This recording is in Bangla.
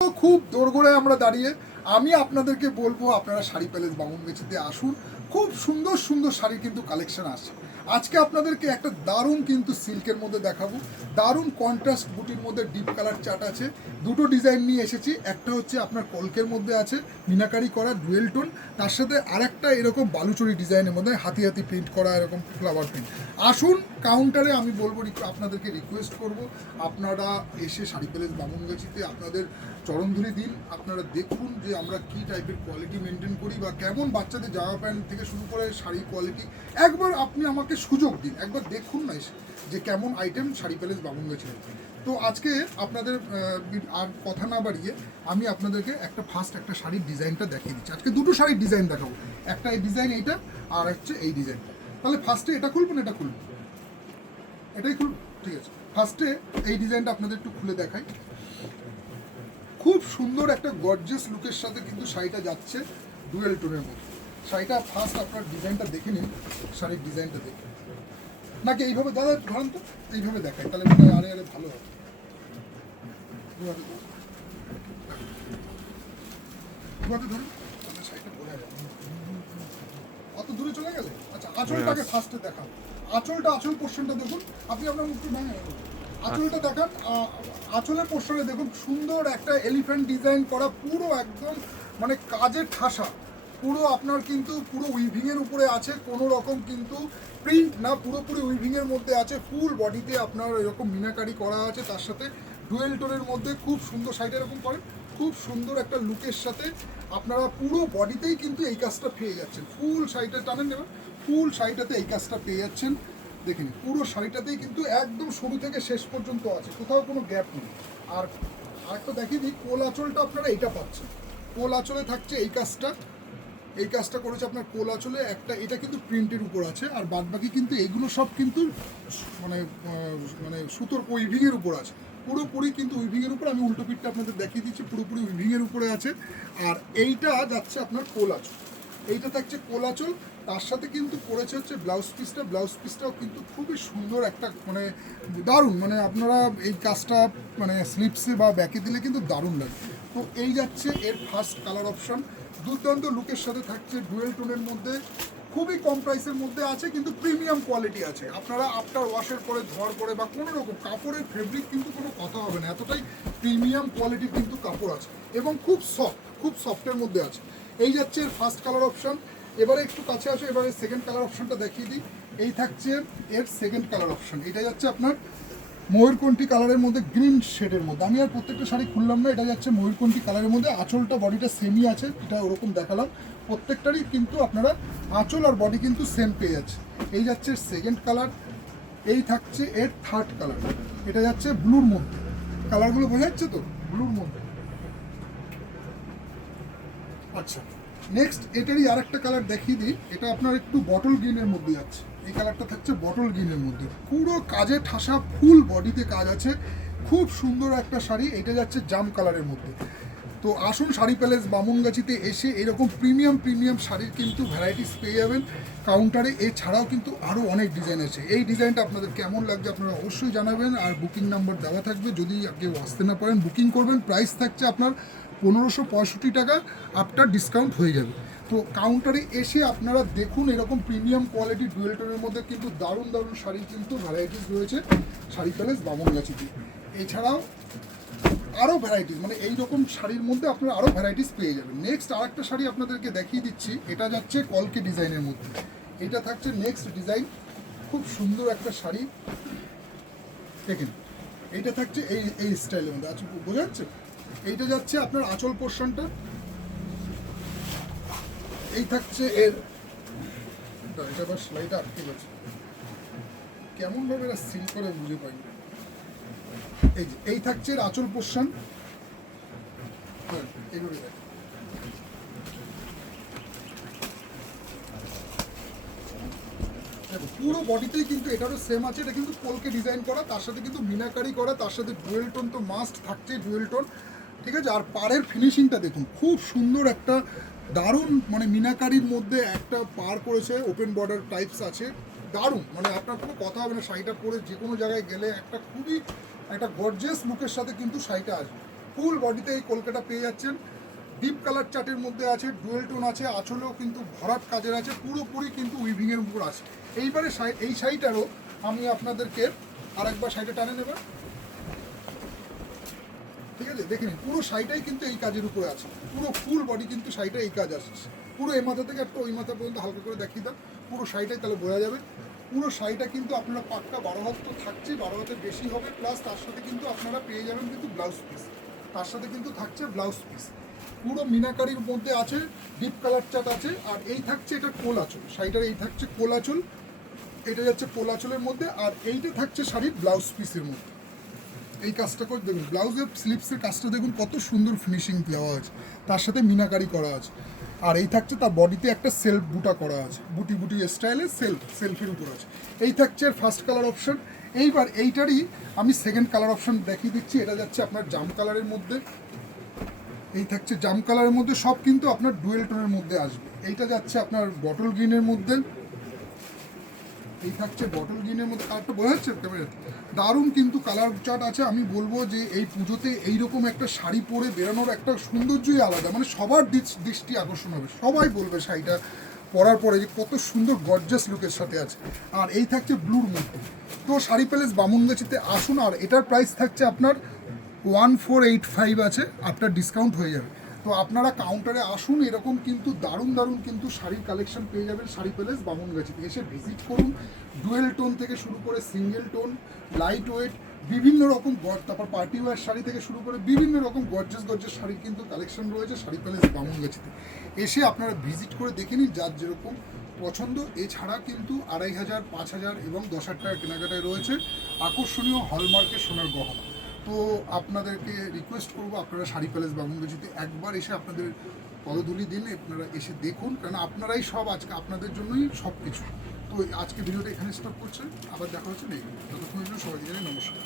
খুব দোরগোড়ায় আমরা দাঁড়িয়ে আমি আপনাদেরকে বলব, আপনারা শাড়ি প্যালেস বামুন মেছিতে আসুন। খুব সুন্দর সুন্দর শাড়ির কিন্তু কালেকশন আছে আজকে আপনাদেরকে একটা দারুণ কিন্তু সিল্কের মধ্যে দেখাবো। দারুণ কন্ট্রাস্ট বুটির মধ্যে ডিপ কালার চার্ট আছে। দুটো ডিজাইন নিয়ে এসেছি। একটা হচ্ছে আপনার কলকের মধ্যে আছে, মিনাকারি করা ডুয়েল টোন তার সাথে আরেকটা এরকম বালুচরি ডিজাইনের মধ্যে হাতি হাতি প্রিন্ট করা, এরকম ফ্লাওয়ার প্রিন্ট আসুন কাউন্টারে আমি বলব, রিক- আপনাদেরকে রিকোয়েস্ট করব, আপনারা এসে শাড়ি প্যালেস বামুনগাছিতে আপনাদের চরণধুলি দিন, আপনারা দেখুন যে আমরা কি টাইপের কোয়ালিটি মেনটেন করি বা কেমন বাচ্চাদের জামা প্যান্ট থেকে শুরু করে শাড়ির কোয়ালিটি একবার আপনি আমাকে সুযোগ দিন, একবার দেখুন না এসে যে কেমন আইটেম শাড়ি প্যালেস বামুনগাছিতে। তো আজকে আপনাদের আর কথা না বাড়িয়ে আমি আপনাদেরকে একটা ফার্স্ট একটা শাড়ির ডিজাইনটা দেখিয়ে দিচ্ছি। আজকে দুটো শাড়ির ডিজাইন দেখাবো। একটা এই ডিজাইন এইটা, আর হচ্ছে এই ডিজাইনটা তাহলে ফার্স্টে এটা খুলবেন এটা খুলবেন? এটাই খুলব ঠিক আছে। ফার্স্টে এই ডিজাইনটা আপনাদের একটু খুলে দেখাই। খুব সুন্দর একটা গর্জিয়াস লুকের সাথে কিন্তু শাড়িটা যাচ্ছে ডুয়েল টোনের মধ্যে। শাড়িটা ফার্স্ট আপনার ডিজাইনটা দেখে নিন শাড়ির ডিজাইনটা দেখে নাকি এইভাবে দাদা ধরেন তো এইভাবে দেখাই তাহলে মনে হয় আরে আরে ভালো হবে। ধরুন। শাড়িটা অত দূরে চলে গেলে? আচ্ছা আঁচলটাকে ফার্স্টে দেখান। আঁচলটা আঁচল পোর্শনটা দেখুন। আপনি আপনার মুখটা ভেঙে আঁচলটা দেখান। আ- আঁচলের পোর্শনে দেখুন। সুন্দর একটা এলিফ্যান্ট ডিজাইন করা পুরো একদম মানে কাজের ঠাসা। পুরো আপনার কিন্তু পুরো উইভিংয়ের উপরে আছে কোনো রকম কিন্তু প্রিন্ট না পুরোপুরি উইভিংয়ের মধ্যে আছে। ফুল বডিতে আপনার এরকম মিনাকারি করা আছে তার সাথে। ডুয়েল টোনের মধ্যে খুব সুন্দর সাইড এরকম করেন। খুব সুন্দর একটা লুকের সাথে আপনারা পুরো বডিতেই কিন্তু এই কাজটা পেয়ে যাচ্ছেন। ফুল শাড়িটা টানেন নেবেন ফুল শাড়িটাতে এই কাজটা পেয়ে যাচ্ছেন। দেখে নিন, পুরো শাড়িটাতেই কিন্তু একদম শুরু থেকে শেষ পর্যন্ত আছে, কোথাও কোনো গ্যাপ নেই। আর আরেকটা দেখিয়ে দিই, কোল আঁচলটা আপনারা এইটা পাচ্ছেন। কোল আঁচলে থাকছে এই কাজটা। এই কাজটা করেছে আপনার কোল আঁচলে, একটা এটা কিন্তু প্রিন্টের উপর আছে, আর বাদ বাকি কিন্তু এগুলো সব কিন্তু মানে মানে সুতোর উইভিংয়ের উপর আছে। পুরোপুরি কিন্তু উইভিংয়ের উপর, আমি উল্টো পিঠটা আপনাদের দেখিয়ে দিচ্ছি, পুরোপুরি উইভিংয়ের উপরে আছে। আর এইটা যাচ্ছে আপনার কোল আঁচল। এইটা থাকছে কোলাচল, তার সাথে কিন্তু করেছে হচ্ছে ব্লাউজ পিসটা ব্লাউজ পিসটাও কিন্তু খুবই সুন্দর একটা মানে দারুণ মানে আপনারা এই কাজটা মানে স্লিপসে বা ব্যাকে দিলে কিন্তু দারুণ লাগে। তো এই যাচ্ছে এর ফার্স্ট কালার অপশন দুর্দান্ত লুকের সাথে থাকছে ডুয়েল টোনের মধ্যে। খুবই কম প্রাইসের মধ্যে আছে, কিন্তু প্রিমিয়াম কোয়ালিটি আছে। আপনারা আফটার ওয়াশের পরে ধোয়ার পরে বা কোনো রকম কাপড়ের ফেব্রিক কিন্তু কোনো কথা হবে না। এতটাই প্রিমিয়াম কোয়ালিটির কিন্তু কাপড় আছে। এবং খুব সফট খুব সফটের মধ্যে আছে। এই যাচ্ছে এর ফার্স্ট কালার অপশন এবারে একটু কাছে আসে, এবারে সেকেন্ড কালার অপশনটা দেখিয়ে দিই। এই থাকছে এর সেকেন্ড কালার অপশন এটা যাচ্ছে আপনার ময়ূরকণ্ঠী কালারের মধ্যে গ্রিন শেডের মধ্যে। আমি আর প্রত্যেকটা শাড়ি খুললাম না, এটা যাচ্ছে ময়ূরকণ্ঠী কালারের মধ্যে। আঁচলটা বডিটা সেমই আছে, এটা ওরকম দেখালাম। প্রত্যেকটারই কিন্তু আপনারা আঁচল আর বডি কিন্তু সেম পেয়ে যাচ্ছে এই যাচ্ছে সেকেন্ড কালার এই থাকছে এর থার্ড কালার এটা যাচ্ছে ব্লুর মধ্যে। কালারগুলো বোঝা যাচ্ছে তো? ব্লুর মধ্যে। আচ্ছা। নেক্সট এটারই আরেকটা কালার দেখিয়ে দিই। এটা আপনার একটু বটল গ্রিনের মধ্যে যাচ্ছে। এই কালারটা থাকছে বটল গ্রিনের মধ্যে। পুরো কাজে ঠাসা ফুল বডিতে কাজ আছে। খুব সুন্দর একটা শাড়ি। এটা যাচ্ছে জাম কালারের মধ্যে। তো আসুন শাড়ি প্যালেস বামুনগাছিতে এসে এরকম প্রিমিয়াম প্রিমিয়াম শাড়ির কিন্তু ভ্যারাইটিস পেয়ে যাবেন কাউন্টারে এছাড়াও কিন্তু আরও অনেক ডিজাইন আছে। এই ডিজাইনটা আপনাদের কেমন লাগছে আপনারা অবশ্যই জানাবেন। আর বুকিং নাম্বার দেওয়া থাকবে। যদি কেউ আসতে না পারেন বুকিং করবেন। প্রাইস থাকছে আপনার পনেরোশো পঁয়ষট্টি টাকা আফটার ডিসকাউন্ট হয়ে যাবে। তো কাউন্টারে এসে আপনারা দেখুন এরকম প্রিমিয়াম কোয়ালিটি ডুয়েল টোনের মধ্যে কিন্তু দারুণ দারুণ শাড়ি কিন্তু ভ্যারাইটিস রয়েছে। শাড়ি প্যালেস বামনগাছিতে। এছাড়াও আরও ভ্যারাইটিস মানে এই রকম শাড়ির মধ্যে আপনারা আরও ভ্যারাইটিস পেয়ে যাবেন। নেক্সট আরেকটা শাড়ি আপনাদেরকে দেখিয়ে দিচ্ছি, এটা যাচ্ছে কলকে ডিজাইনের মধ্যে। এটা থাকছে নেক্সট ডিজাইন খুব সুন্দর একটা শাড়ি। দেখেন এইটা থাকছে এই এই স্টাইলের মধ্যে। আচ্ছা বোঝা যাচ্ছে? এইটা যাচ্ছে আপনার আঁচল পোর্শনটা এই থাকছে এর এটা আবার সেলাইটা আটকে গেছে। কেমন ভাবে এরা সিল করে বুঝে পাই এই যে, এই থাকছে এর আঁচল পোর্শন হ্যাঁ পুরো বডিতেই কিন্তু এটারও সেম আছে, এটা কিন্তু পোলকে ডিজাইন করা, তার সাথে কিন্তু মিনাকারি করা, তার সাথে ডুয়েল টোন তো মাস্ট থাকছে ডুয়েল টোন ঠিক আছে? আর পাড়ের ফিনিশিংটা দেখুন, খুব সুন্দর একটা দারুণ মানে মিনাকারির মধ্যে একটা পার করেছে ওপেন বর্ডার টাইপস আছে। দারুণ মানে আপনার কোনো কথা হবে না, শাড়িটা পরে যে কোনো জায়গায় গেলে একটা খুবই, একটা গর্জেস লুকের সাথে কিন্তু শাড়িটা আসবে। ফুল বডিতে এই কলকাতা পেয়ে যাচ্ছেন। ডিপ কালার চার্টের মধ্যে আছে ডুয়েল টোন আছে, আঁচলেও কিন্তু ভরাট কাজের আছে, পুরোপুরি কিন্তু উইভিংয়ের উপর আছে। এইবারে এই শাড়িটারও আমি আপনাদেরকে আরেকবার শাড়িটা টানে নেবেন ঠিক আছে? দেখে নিন, পুরো শাড়িটাই কিন্তু এই কাজের উপরে আছে। পুরো ফুল বডি কিন্তু শাড়িটা এই কাজ আসছে। পুরো এই মাথা থেকে একটা ওই মাথা পর্যন্ত হালকা করে দেখিয়ে দাও। পুরো শাড়িটাই তাহলে বোঝা যাবে। পুরো শাড়িটা কিন্তু আপনারা পাক্কা বারো হাত তো থাকছে, বারো হাতের বেশি হবে প্লাস তার সাথে কিন্তু আপনারা পেয়ে যাবেন কিন্তু ব্লাউজ পিস তার সাথে কিন্তু থাকছে ব্লাউজ পিস পুরো মিনাকারির মধ্যে আছে ডিপ কালার চাট আছে, আর এই থাকছে এটা কোলাচল শাড়িটার এই থাকছে কোলাচল এটা যাচ্ছে কোলাচলের মধ্যে, আর এইটা থাকছে শাড়ির ব্লাউজ পিসের মধ্যে। এই কাজটা করে দেখুন ব্লাউজের স্লিপসের কাজটা দেখুন, কত সুন্দর ফিনিশিং দেওয়া আছে। তার সাথে মিনাকারি করা আছে। আর এই থাকছে তার বডিতে একটা সেলফ বুটা করা আছে। বুটি বুটি স্টাইলে সেলফ সেলফির উপর আছে। এই থাকছে ফার্স্ট কালার অপশন এইবার এইটারই আমি সেকেন্ড কালার অপশন দেখিয়ে দিচ্ছি। এটা যাচ্ছে আপনার জাম কালারের মধ্যে। এই থাকছে জাম কালারের মধ্যে সব কিন্তু আপনার ডুয়েল টোনের মধ্যে আসবে। এইটা যাচ্ছে আপনার বটল গ্রিনের মধ্যে। এই থাকছে বটল গ্রিনের মধ্যে কালারটা বোঝা যাচ্ছে ক্যামেরাতে দারুণ কিন্তু কালার চার্ট আছে। আমি বলব যে এই পুজোতে এইরকম একটা শাড়ি পরে বেরোনোর একটা সৌন্দর্যই আলাদা। মানে সবার দৃষ- দৃষ্টি আকর্ষণ হবে। সবাই বলবে শাড়িটা পরার পরে যে কত সুন্দর গর্জাস লুকের সাথে আছে। আর এই থাকছে ব্লুর মধ্যে। তো শাড়ি প্যালেস বামুনগাছিতে আসুন, আর এটার প্রাইস থাকছে আপনার ওয়ান ফোর এইট ফাইভ আছে। আপনার ডিসকাউন্ট হয়ে যাবে। তো আপনারা কাউন্টারে আসুন, এরকম কিন্তু দারুণ দারুণ কিন্তু শাড়ির কালেকশন পেয়ে যাবেন শাড়ি প্যালেস বামুনগাছিতে। এসে ভিজিট করুন ডুয়েল টোন থেকে শুরু করে সিঙ্গেল টোন লাইট ওয়েট বিভিন্ন রকম তারপর পার্টি ওয়ার শাড়ি থেকে শুরু করে বিভিন্ন রকম গর্জেস গর্জেস শাড়ির কিন্তু কালেকশন রয়েছে শাড়ি প্যালেস বামুনগাছিতে। এসে আপনারা ভিজিট করে দেখে নিন যার যেরকম পছন্দ। এছাড়া কিন্তু আড়াই হাজার, পাঁচ হাজার এবং দশ হাজার টাকা কেনাকাটায় রয়েছে। আকর্ষণীয় হলমার্কের সোনার গহনা। তো আপনাদেরকে রিকোয়েস্ট করব, আপনারা শাড়ি প্যালেস বামুনগাছিতে একবার এসে আপনাদের পদধূলি দিন আপনারা এসে দেখুন কারণ আপনারাই সব আজকে আপনাদের জন্যই সব কিছু তো আজকে ভিডিওটা এখানে স্টপ করছে, আবার দেখা হচ্ছে নেই ততক্ষণ সবাই জানি নমস্কার।